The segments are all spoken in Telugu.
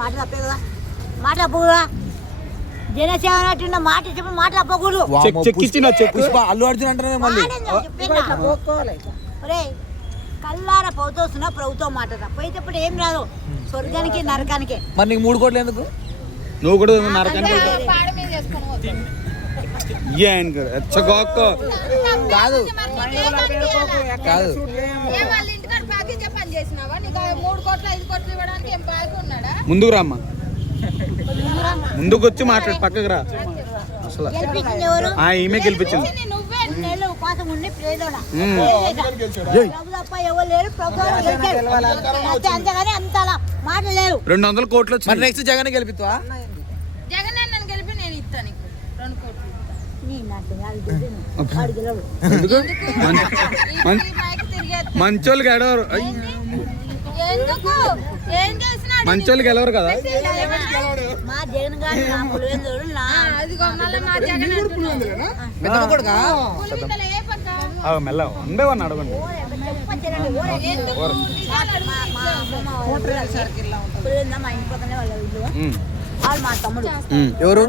మాట తప్పే కదా? మాట జనసేన చెప్పిన మాట తప్పకూడదు. చెక్ చెక్ ఇచ్చిన చెక్ పుష్ప అల్లు అర్జున్ అంటారే మళ్ళీ. ఒరేయ్, కల్లార ప్రభుత్వం ప్రభుత్వం మాట తప్ప. అయితే ఇప్పుడు ఏం రాదు? స్వర్గానికి నరకానికి. మరి నీకు మూడు కోట్లు ఎందుకు? నువ్వు కూడా నరకానికి కాదు. కాదు ఏ వాళ్ళ ఇంటికాడ ప్యాకేజ్ పని చేసినావా? నీకు ఆ మూడు కోట్లు ఐదు కోట్లు ఇవ్వడానికి ఏం బాగా ఉన్నాడా? ముందుకు రామ్మా. ముందుకు వచ్చి మాట్లాడు పక్కకు రా. అసలు. ఈమె గెలిపించింది. రెండు వందల కోట్లు మరి వచ్చింది నెక్స్ట్ జగన్ గెలిపిస్తావా? జగన్ నన్ను గెలిపి నేను రెండు కోట్లు. మంచోళ్ళు గెలవరు అయ్, ఎందుకు ఏం చేసినాడు మంచోళ్ళు గెలవరు కదా మా జగన్ గారు నా పులివెందులు నా మెల్ల అడగండి చెప్పొచ్చారండి ఊరే. ఎందుకు మా మా అమ్మమ్మ వాళ్ళ పులివెందుల మా ఇంటి పక్కనే వాళ్ళ ఇల్లు వాళ్ళు మా తమ్ముడు. ఎవరు?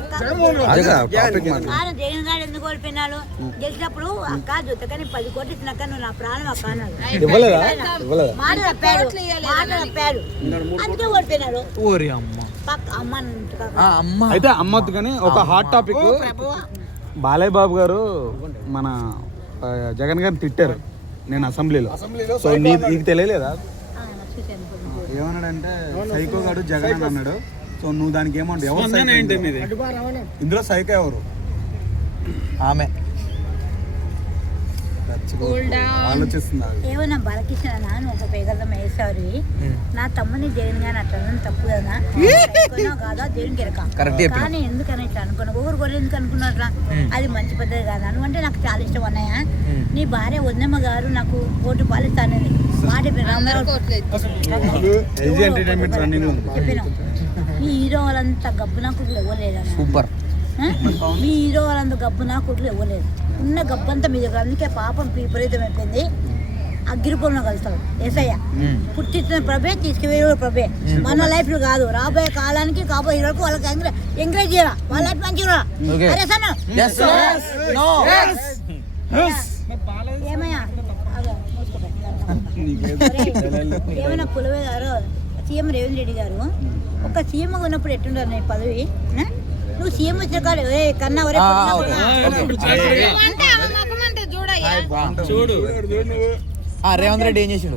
అదే కదా టాపిక్ మాట్లాడు. ఆయన జగన్ గారు ఎందుకు ఓడిపోయినాడు గెలిచినప్పుడు అక్క జొత్తకని పది కోట్లు ఇచ్చినాక నువ్వు నా ప్రాణం అక్క అన్నాడు. ఇవ్వలేదా? ఇవ్వలేదా? మాట తప్పాడు. మాట తప్పాడు. అందుకే ఓడిపోయినాడు. ఓరి అమ్మ. అయితే అమ్మద్దు ఒక హాట్ టాపిక్ బాలయ్య బాబు గారు మన జగన్ గారిని తిట్టారు నేను అసెంబ్లీలో. సో నీకు తెలియలేదా? ఆ, చూశాను. ఏమన్నాడంటే సైకో గాడు జగన్ అని అన్నాడు. సో నువ్వు దానికి ఏమంటావు? ఎవరు ఇందులో? సైకో ఎవరు? ఆమె. ఏమన్నా బాలకృష్ణ నాన్న ఒక పేగలం వేసారు నా తమ్ముని జగన్ గారిని అట్లా అనడం తప్పు కదా. కాదా? దేవునికి ఎరక కానీ ఎందుకని ఇట్లా అనుకున్నా ఊరు గొర్రె ఎందుకు అనుకున్నట్లా అది మంచి పద్ధతి కాదు? అనుకుంటే నాకు చాలా ఇష్టం అన్నయ్య. నీ భార్య వద్దమ్మ గారు నాకు కోటి పాలిస్తానని. మాట చెప్పిన అందరూ రామారావు. కోట్లు ఎత్తుకున్నారు. ఎల్జీ ఎంటర్టైన్మెంట్ రన్నింగ్ ఉంది చెప్పిన మీ హీరో వాళ్ళంతా గబ్బు నా కుట్లు ఇవ్వలేదన్న. సూపర్. మీ హీరో వాళ్ళంతా గబ్బు నా కుట్లు ఇవ్వలేదు. ఉన్న గబ్బు అంతా మీ దగ్గర. అందుకే పాపం విపరీతం అయిపోయింది అగ్గిరిపొలను కలుస్తాడు. ఎసయ్య పుట్టించిన ప్రభే తీసుకువే ప్రభే. మన లైఫ్లో కాదు. రాబోయే కాలానికి కాబోయే హీరోలకు వాళ్ళకి ఎంకరేజ్ ఎంకరేజ్ చేయాలి వాళ్ళ లైఫ్ మంచిగా. అరే ఏమయ్యా? ఏమైనా పులవే గారు? సీఎం రేవంత్ రెడ్డి గారు ఒక సీఎం ఉన్నప్పుడు ఎట్టుండారు నీ పదవి? నువ్వు సీఎం వచ్చిన కాదు ఒరే కన్నా ఒరే ఆ, రేవంత్ రెడ్డి ఏం చేసిండు?